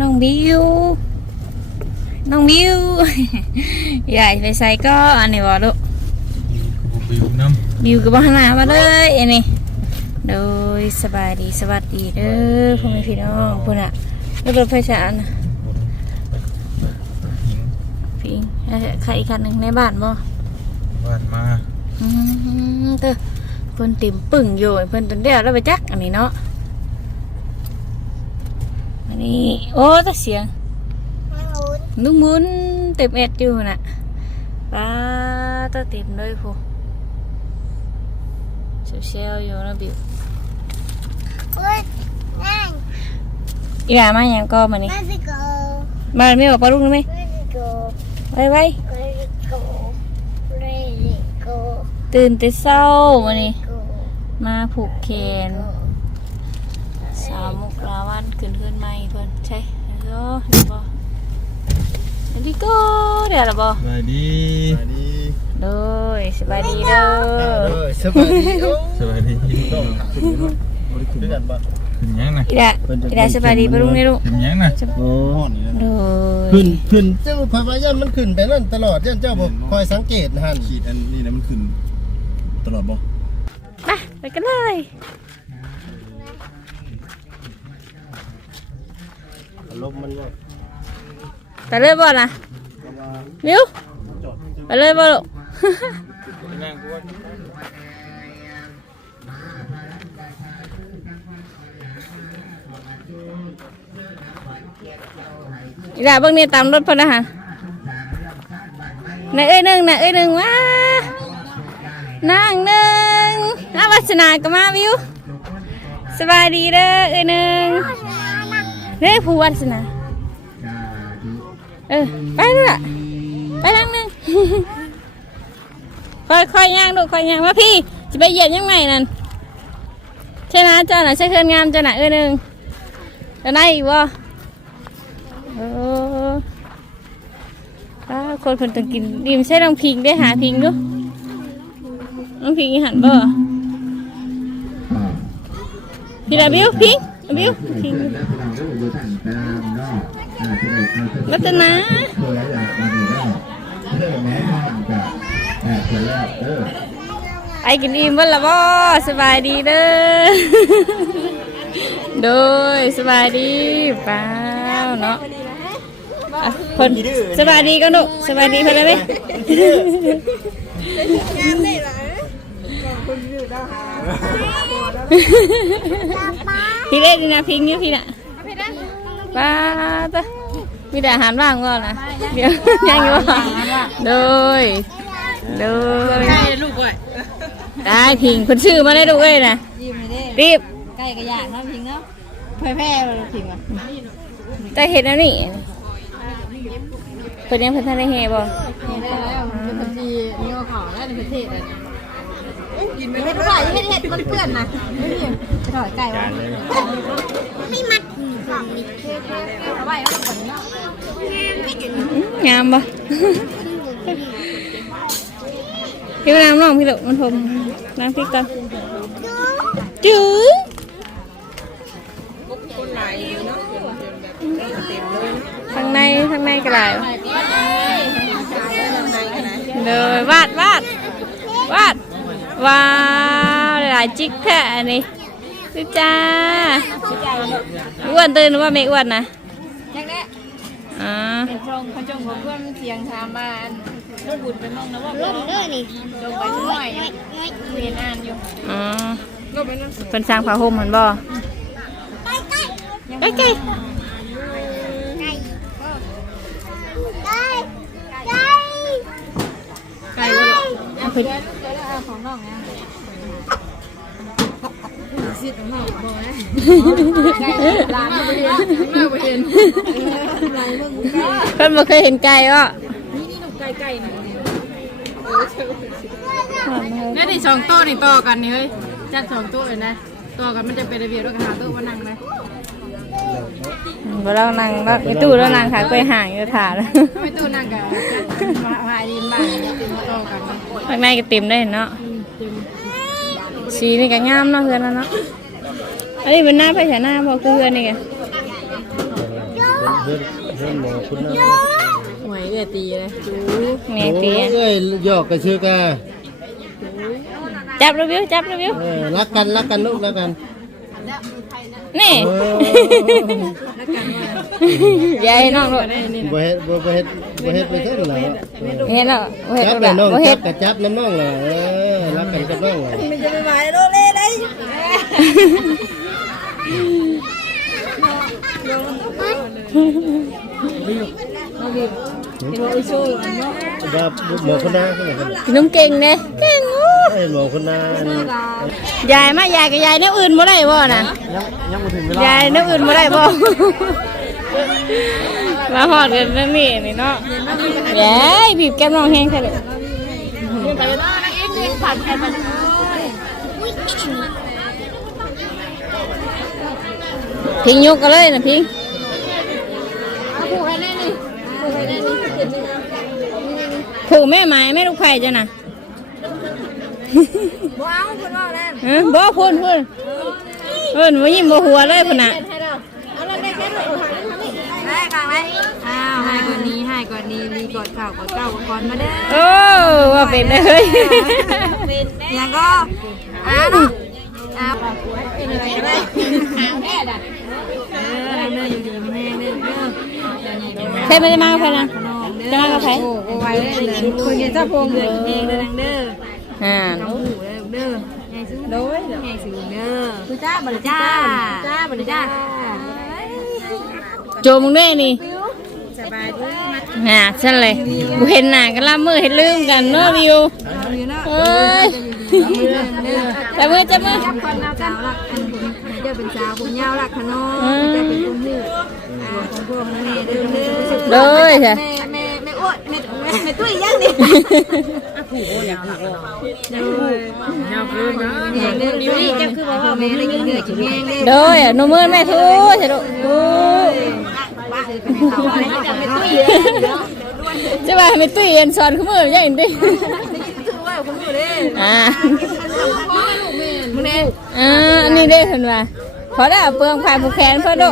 น้องบิวน้องบิวใหญ่ไปใส่ก็อันนี้บ่ลูกบิวน้บิวกับบ้านหนามาเลยอันนี้โดยสบายดีสวัสดีเด้อพ่อแม่พี่น้องพุ่นอะรถรถไฟฉานน่ะำหิงพี่เอ้ยใครอีกคันหนึ่งในบ้านบ่บ้านมาอืมเด้อเพิ่นติ่มปึ่งอยู่เพิ่นตันเดียวแล้วไปจักอันนี้เนาะอั นนี้โอ้แตะเสียงนุ่มมุนเต็มเอ็ดอยู่น่ะป้าตาเต็มเลยพูเซลๆอยู่นะบิว Ôi, này, อีหลามาอย่างก็มานี่ Mexico, มาไม่บอกปลาลูกนะไหม Mexico, ไว้ไว้ Mexico, Mexico, ตื่นแต่เศร้ามานี่ Mexico, มาผูกแขนสาวมุกลาวันขึ้นขึ้นไม่เพิ่นใช่เดี๋ยวเดี๋ยวบ่เดี๋ยวดิ โก้เดี๋ยวละบ่สบายดีโดยสบายดีเด้อสบายดีโอ้สบายดีต้องถามคุณว่าบริคุณด้วยกันบ่ขึ้นยังนะอีหละอีหละสบายดีปะลุงนี่ลูกขึ้นยังนะโอ้นี่นะโดยขึ้นขึ้นเจ้าพยายามมันขึ้นไปนั่นตลอดยันเจ้าบอกคอยสังเกตหันขีดอันนี้นะมันขึ้น ตลอดบ่ไปไปกันเลยลมมันก็ ไปเลยบ่นะมิวไปเลยบ่ลูกนั่งกูว่าอีหละเบิ่งนี่ตามรถพนนะฮะนายเอ้ยหนึ่งนายเอ้ยหนึ่งว้านางหนึ่งอาวัชนาก็มาวิวสบายดีเด้อเอ้ยหนึ่งเด้อผู้วัชนา เออ ไปเลยล่ะไปนางหนึ่งค่อยค่อยย่างดูค่อยย่างมาพี่จะไปเหยียบยังไงนั่นใช่นะเจ้าหน่ะใช่เคลื่อนงามเจ้าหน่ะเอ้ยหนึ่งเจ้าไหนอีกวะเออป้าคนคนต้องกินดิมใช่น้องพิงได้หาพิงดูน้องพิงหันบ่พี่ดาบิวพิง บิวพิงรัตนาไอ้กินอิ่มเบ่ละบ่สบายดีเด้อโดยสบายดีเปล่าเนาะอะคนสบายดีกันลูกสบายดีเพิ่นได้ไหม พี่เล่นนี่นะพิงนี่พี่น่ะป้าตะมีแต่อาหารว่างก่อนนะเดี๋ยวยังอยู่ว่างโดยโดยลูกไว้ได้พิงคนชื่อมาได้ดูกเอ้ยนะยิ้มเลยเด้รีบใกล้กระยานเนาะพิงเนาะแพ้แพ้เลยพิงอะแต่เห็นแล้วนี่เพิ่นยังเพิ่นทันได้เฮบ่เห็นได้แล้วเป็นคนดีนี่ก็ขอได้ในประเทศอะกิน ไม่ได้ไหวเห็ดเห็ดมันเพื่อนนะไม่มีจะถอยไก่วะไม่มัดของนี่เอาไว้แล้วก่อนเนาะงามบ่พี่น้ำน้องพี่ลูกมันทมน้ำพริกกันจื้อทางในทางในกระไรวะเลย วาดวาดวาด ว้าวหลายจิกแค่อันนี้ดูจ้าอ้วนตื่นหรือว่าไม่อ้วนนะแค่นี้อ่าเป็นชงเขาจงของเพื่อนเสียงทามมาลูกบุญไปมองนะว่าร่มเด้อนี่จงไปสักหน่อยเรียนอ่านอยู่อ๋อเป็นสร้างผ้าห่มเหมือนบ่ใกล้ใกล้ไก่ไก่ไก่เลยเอาไปเอา ของน้องนะสิทธิ์ของน้องบอกนะลานไม่เห็นไม่เห็นลายมึงไก่เพิ่นบ่เคยเห็นไก่วะนี่นี่หนูไก่ไก่นะนี่นี่สองโต๊ะนี่ต่อกันนี่เฮ้ยจัดสองโต๊ะเลยนะต่อกันมันจะเป็นระเบียบแล้วยก็หาโต๊ะมานั่งไหม บ่เรานั่งเราในตู้เรานั่งขาไปห่างอยู่ถาแล้วไม่ตู้นั่งกันมามาดินบ้านจะเป็นต่อกันข้างในก็เต็มได้เนาะสีนี่ก็งามเนาะเฮือนเนาะอันนี้เป็นหน้าไปใส่หน้าบ่คือเฮือนนี่ไงโเพื่อนเพื่อนหมอคุณน่าหวยเอือตีเลยจูแม่ตี้ยโอ้ยหยอกกันชื่อกาจับรีวิวจับรีวิวรักกันรักกันลูกรักกัน นี่เออยายน้องลูกบ่เฮ็ดบ่บ่เฮ็ดบ่เฮ็ดไปเท่าไหร่เห็นแล้วบ่เห็นจับแล้วแต่น้องบ่จัเห็บนกับจับน้ำน้องเลยเออรักกันกับน้องเลยมันจะไปหมายโดเล่เลยว่าหมอคนหน้าก็เหมือนกันกินนมเก่งเด้เก่ง โอ้ไอ้หมอคนหน้ายายมายายกับยายแนวอื่นบ่ได้บ่น่ะยังยังบ่ถึงเวลายายแนวอื่นบ่ได้บ่มาฮอดกันเรื่องนี้นี่เนาะยายบีบแก้มน้องแห้งใช่เลยพิงยกกันเลยนะพิงผูกแม่ไม้แม่ลูกไผ่จ้ะนะ ว้าวคุณว่าแล้วเออบ่พูนพูนเอิ้นว่ายิ้มบ่หัวเลยพุ่นน่ะเอาเราได้แค่หนึ่งได้กลางไว้อ้าวให้กว่านี้ให้กว่านี้มีกอดเข่ากอดเก้ากอดมาเด้อโอ้ว่าเป็นเลยยังก็อ้าวเนาะอ้าวเป็นอะไรก็ได้ขาวแน่ด่ะเออเนื้ออยู่ดีแม่เนื้อเนื้อใครไม่ได้มากับใครนะจะมากับใครโอ้โหไว้เลยคุยกันจ้าพงเด้อเองเด้อนังเด้อ อ่าน้องหูเด้อเด้อใหญ่ซื้อโดยใหญ่ซื้อเด้อคือจ้าบริจ้าจ้าบริจ้าโจมึงได้นี่สบายดีนะฮะฉันเลยกูเห็นหน้ากันละมือเห็นลืมกันเนาะวิวอยู่เนาะเอ้ยเด้อแต่มือจะมือจับคนเอากันละอันผมเด้อเป็นสาวผมยาวละขนมจะเป็นคนหูอ่าของพวกแม่เด้อเด้อเลยค่ะแม่แม่แม่อ้วนแม่แม่แม่ตุ้ยยังดิ เด้อยาวเกินนะเด้อดิวนี่จะคือบอกว่าแม่ได้กินเนื้อกินแมงเด้อโดยอะหนูมือแม่ทูใช่ดูทูจะว่าไม่ตุ้ยเอ็นสอนขึ้นมือยังดิอ่ามึงเนี่ยอ่าอันนี้ได้เห็นว่าพอได้เปลืองผ่านผูกแขนเพื่อดู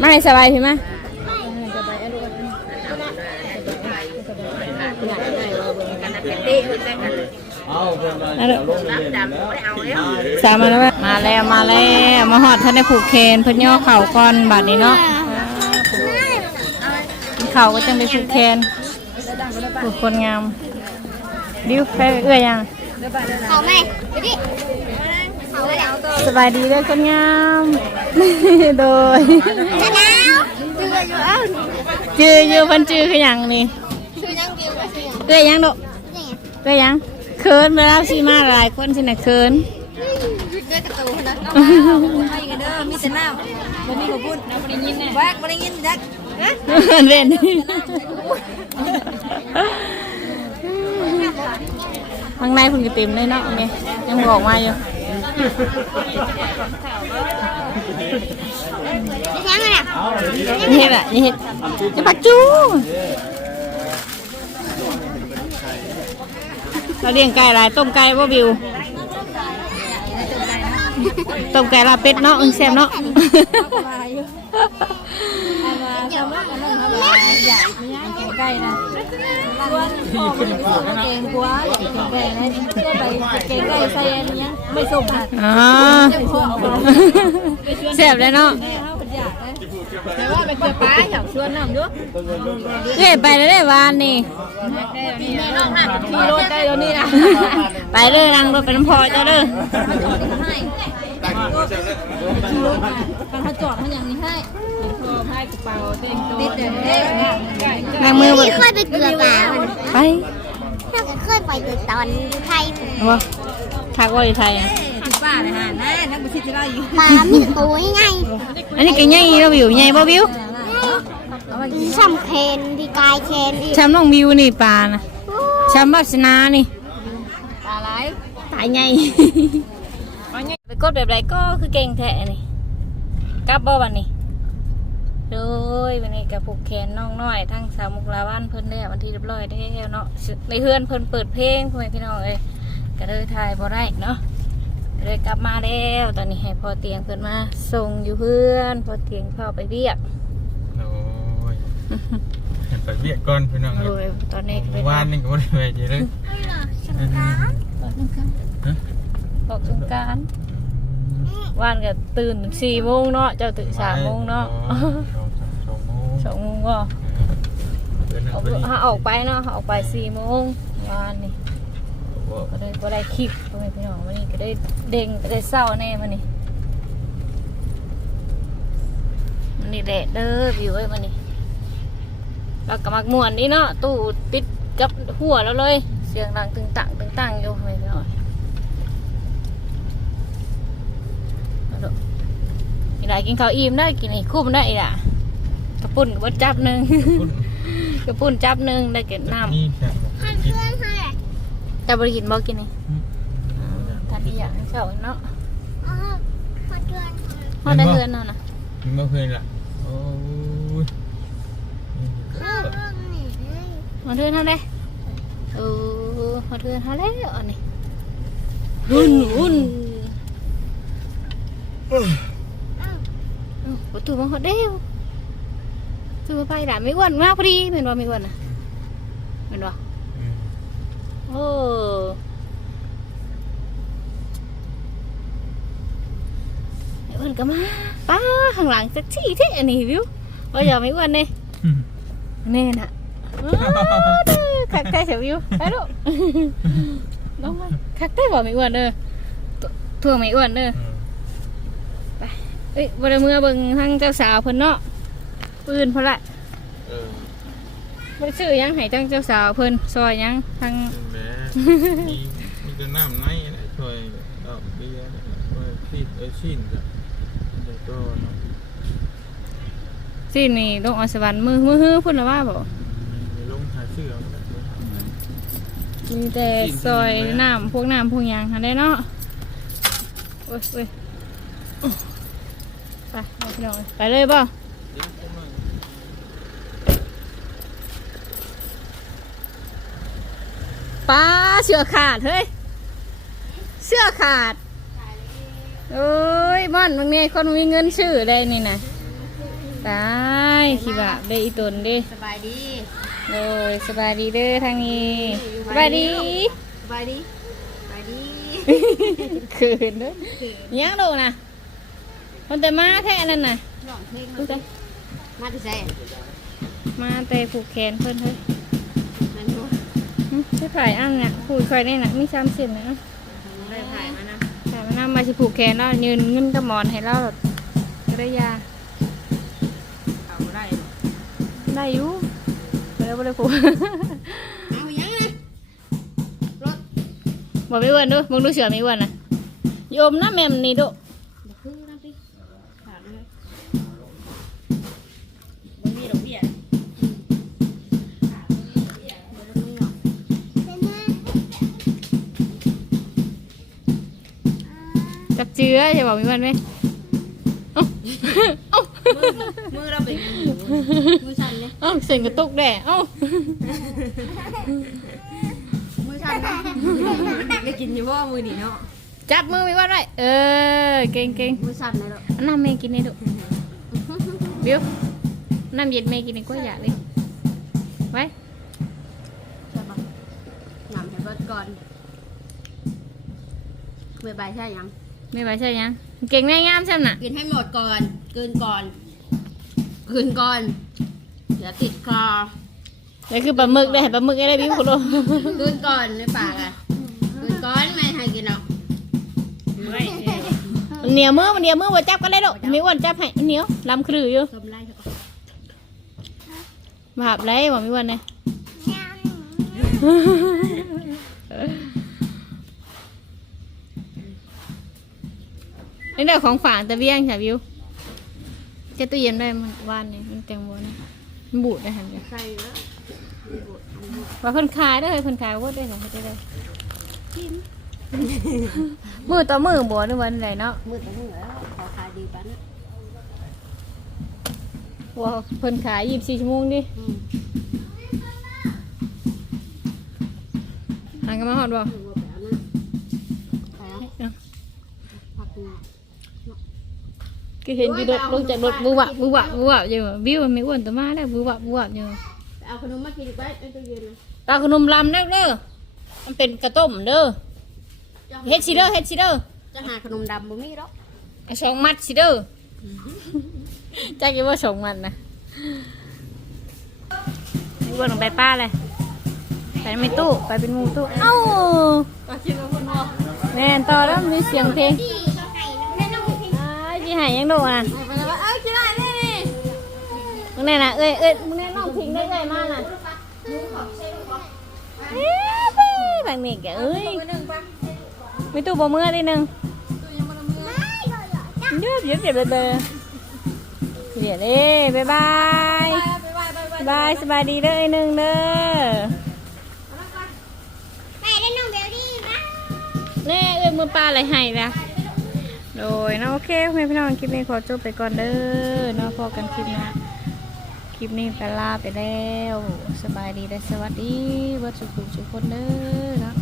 มาให้สบายใช่ไหม เอาเพิ่นมารียนแล้วสามาแล้วมาแล้วมาแล้วมาหอดท่านได้ผูกแขนเพิ่นย่อเข่าก่อนบาดนี้เนาะเข่าก็จังได้ผูกแขนผูกคนงามดิวไปเอื้อยยังเขาไหมไปดิเขาไปแล้วสบายดีเลยคนงามโดยจะหนาวเดืออยู่เอ้าจืออยู่พันจือคือหยังนี่ เสียงเอื้อยยังดอกนี่เอื้อยยังเขินเวลาสิมาหลายคนสินะเขินเดือดกระตูนะไปกันเด้อมีแต่น้ำบ่มีข้าวปุ้นบ่ได้ยินแวกบ่ได้ยินจักเล่นข้างในคุณก็เต็มเลยเนาะโอเคยังบอกมาอยู่ยังไงอะนี่เห็ดอะนี่เห็ดจะปัจจู เราเลี้ยงไก่หลายต้มไก่บ่บิว ต้มไก่ลาเป็ดเนาะอึนแซมเนาะอันว่าชาวบ้านนั่นมาว่าอยากมีงานกินไก่นะส่วนพ่อมันก็เก่งกว่าอยากกินไก่นะจะไปเก่งไก่ใส่อันนี้ไม่ส่งนะอ๋อแซ่บเลยเนาะ แม่เฮาเป็นอยากนะแต่ว่าไปเกี่ยวปลาอยากชวนน้องอยู่เอ้ยไปแล้วได้วานนี่ แม่น้องน่ะขี่รถได้เดี๋ยวนี้นะไปเลยรังรถไปน้ำพอเจ้าเด้อให้ขี่รถมาเขาจอดเขาอย่างนี้ให้พอให้กระเป๋าเต็มตัวติดเด็ดเด็ดนางมือบ่พี่เคยไปเกลือปลาไปเราเคยไปแต่ตอนอยู่ไทยว่าทักว่าอยู่ไทยอะถึง ป้าเลยฮะนะทั้งประเทศที่เราอยู่ปลามีตัวง่ายอันนี้ก็ใหญ่แล้ววิวใหญ่บ่วิวๆช่ำเคนที่กายเคนอีกช้ำน้องวิวนี่ปลานะช้ำบัสนานี่ปลาไหลตายใหญ่ไปกดแบบไรก็คือเก่งแท้นี่กลับบ่วันนี้โดยวันนี้กับผูกแขนน้องน้อยทั้งสาวมุกลาวันเพิ่นได้วันที่เรียบร้อยได้วเนาะในเฮือนเพิ่นเปิดเพลงพ่อแม่พี่น้องเอ้ยก็เลยถ่ายบ่ได้เนาะ เลยกลับมาแล้วตอนนี้ให้พอเตียงเพิ่นมาส่งอยู่เพื่อนพอเตียงเข้าไปเรียกโอ้ยเห็นไปเวียกก่อนพี่น้องโอ้ยตอนนี้ก็ไปเมื่อวานนี่ก็ไม่ได้ไปจีเลยออกสงกรารออกสงกรารว่านก็ตื่นสี่โมงเนาะเจ้าตื่นสามโมงเนาะสองโมงสองโมงก็เดือนหนึ่งออกพอดีถ้าออกไปเนาะออกไปสี่โมงวานนี่ ก็ได้ก็ได้คลิปตรงนี้พี่น้องวันนี้ก็ได้เด้งก็ได้เศร้าแน่มันนี่มันนี่แดดเด้อวิวเอ้ยมันนี่แล้วก็มักม่วนนี่เนาะตู้ติดกับหัวแล้วเลย เสียงดังตึงตังตึงตังอยู่ไม่พี่น้องเอาดูอีหลายกินข้าวอิ่มได้กินไอ้คุ้มได้อีหล่ะกระปุ่นกระบดจับหนึ่งคุณกระปุ่นจับหนึ่งได้เก็บน้นี่แค่บอกให้กินเพื่อนให้แหละำ จะบริกินบ่กินนี่ทานที่อยากให้เจ้าเนาะอ๋อมาเพื่อนให้พอได้เงินเนาะนะกินเมื่อคืนละโอ้ยข้าวเรื่องนี้มาเทือนเท่าไรเออมาเทือนเท่าไรอันนี้หุ่นหุ่นประตูมาหอดเดียวตูไปด่าไม่อ้วนมากพอดีเป็นว่าไม่อ้วนนะเป็นว่าอืม โอ้ไม่อ้วนก็มาป้าข้างหลังสักที่ที่อันนี้วิวว่าอย่าไม่อ้วนเลยอืมแน่น่ะอ้าวเด้อคักได้เสียวิวไปลูกน้องมาคักได้บ่ไม่อ้วนเด้อตัวทั่วไม่อ้วนเด้ออืมเอ้ยบ่ได้เมื่อเบิ่งทางเจ้าสาวเพิ่นเนาะปืนเพิ่นละเออบ่ได้ซื้อหยังให้ทางเจ้าสาวเพิ่นซอยหยังทางแห ม่มีมีแต่น้ำในนะช่วยดอกเบี้ยนะช่วยฟีดเออชินจ้ะเดี๋ยวก็เนาะสินี่ต้องเอาสวรรค์มือมือฮื้อเพิ่นละว่าบ่ไปลงหาเสื้อมาแบบนี้มีแต่ซอยน้ำพวกน้ำพวกหยังหันได้เนาะโอ้ยโอ้ยไปเอาพี่น้องไปเลยบ่ ป้าเสื้อขาดเฮ้ยเสื้อขาดโอ้ยม่อนบางเนี่ยคนมีเงินชื่อได้นี่นะตายขี้บาปได้อีตนเดิสบายดีโอ้ยสบายดีเด้อทางนี้สบายดีสบายดีสบายดีคืนเด้อยังดูนะมันแต่มาแท้นั่นน่ะร้องเพลงดูแต่มาที่ไหนมาแต่ผูกแขนเพิ่นเฮ้ยนั่นดู หึใช่ไผ่อ้างเนี่ยผูกคอยได้น่ะมีซ้ำเส้นนะได้ถ่ายมานะแต่มันนำมาสิผูกแขนแล้วยืนเงินกระหมอนให้เราก็ได้ยาเอาได้ได้อยู่บ่ได้บ่ได้ผูกเอายังนะรถบอกไม่อ้วนดูมึงดูเสือไม่อ้วนนะโยมนะแม่มนี่ดู จับเจือจะบอกไม่อ้วนไหมเอ้าเอ้ามือเราเป็นมือสั่นเนี่ยเอ้าเสียงกระตุกแด่เอ้ามือสั่นได้กินอยู่บ่มือนี่เนาะจับมือไม่อ้วนไว้เออเก่งเก่งมือสั่นเลยหรออันน้ำเมย์กินนี่ดูบิวน้ำเย็นเมย์กินนี่ก็อยากเลยไว้ใช่ปะหนำให้เบิดก่อนเมื่อบ่ายใช่ยัง ไม่ไหวใช่ยังเก่งแน่งามใช่ไหมน่ะกินให้หมดก่อนกินก่อนกินก่อนเดี๋ยวติดคอนี่คือปลาหมึกได้ปลาหมึกได้บิวคุณดูกินก่อนในปากอะกินก่อนไม่ให้กินหรอกเหนียวมือมันเหนียวมือว่าจับกันได้ดอกไม่อ้วนจับให้มันเหนียวลำครืออยู่ต้มไล่เถอะบาปไรบอกไม่อ้วนเนี่ย นี่ได้ของฝากตะเวียงค่ะวิวเจะตู้เย็นได้มันวานนี่มันแตงโมนะมันบูดได้หันเนี่ยใส่แล้วว่าเพิ่นขายได้เลยเพิ่นขายว่าได้หรอไม่ได้เลยมือต่อมือบัวในวันไหนเนาะมือแต่มือแล้วขอขายดีปันว่าเพิ่นขายยี่สิบสี่ชั่วโมงดิอืมหันกันมาหอดบ่มือแบบนั้นใส่แล้ว ก็เห็นอยู่รถลงจากรถบูบะบูบะบูบะอยู่วิวมันไม่อ้วนตัวมาแล้วบูบะบูบะอยู่เอาขนมมากินไปในตู้เย็นนะปลาขนมลำเด้อเด้อมันเป็นกระต้มเด้อเฮ็ดสิเด้อเฮ็ดสิเด้อจะหาขนมดำบ่มีหรอกเอาสองมัดสิเด้อจักกี่ว่าสองมัดนะนี่ว่าลงไปป้าเลยไปไม่ตู้ไปเป็นหมูตู้เอ้าก็คิดว่าคนว่าแม่นต่อแล้วมีเสียงเพลง อ้ายยี่หายยังโดนอะไปแล้วว่าเอ้ยคิดได้นี่นี่มึงแน่น่ะเอ้ยเอ้ยมึงแน่น้องพิงได้ไงมาน่ะเอ้ยเบ้บางนี่แกเอ้ยไปหนึ่งปะมีตู้บ่เมื่อได้หนึ่งตู้ยังมันเมื่อเยอะเยอะเดี๋ยวเบเบเดี๋ยวเด้บายบายไปไปไปไปบายสบายดีเด้อไอ้หนึ่งเด้อแม่ได้น้องเบลลี่นะแน่เอ้ยมือปลาอะไรให้ละ โดยนะโอเคเพื่อนพี่น้องคลิปนี้ขอจบไปก่อนเด้อนะพอกันคลิปนะคลิปนี้ไปลาไปแล้ว สบายดีและสวัสดีวัดสุขุมสุขคนเด้อนะ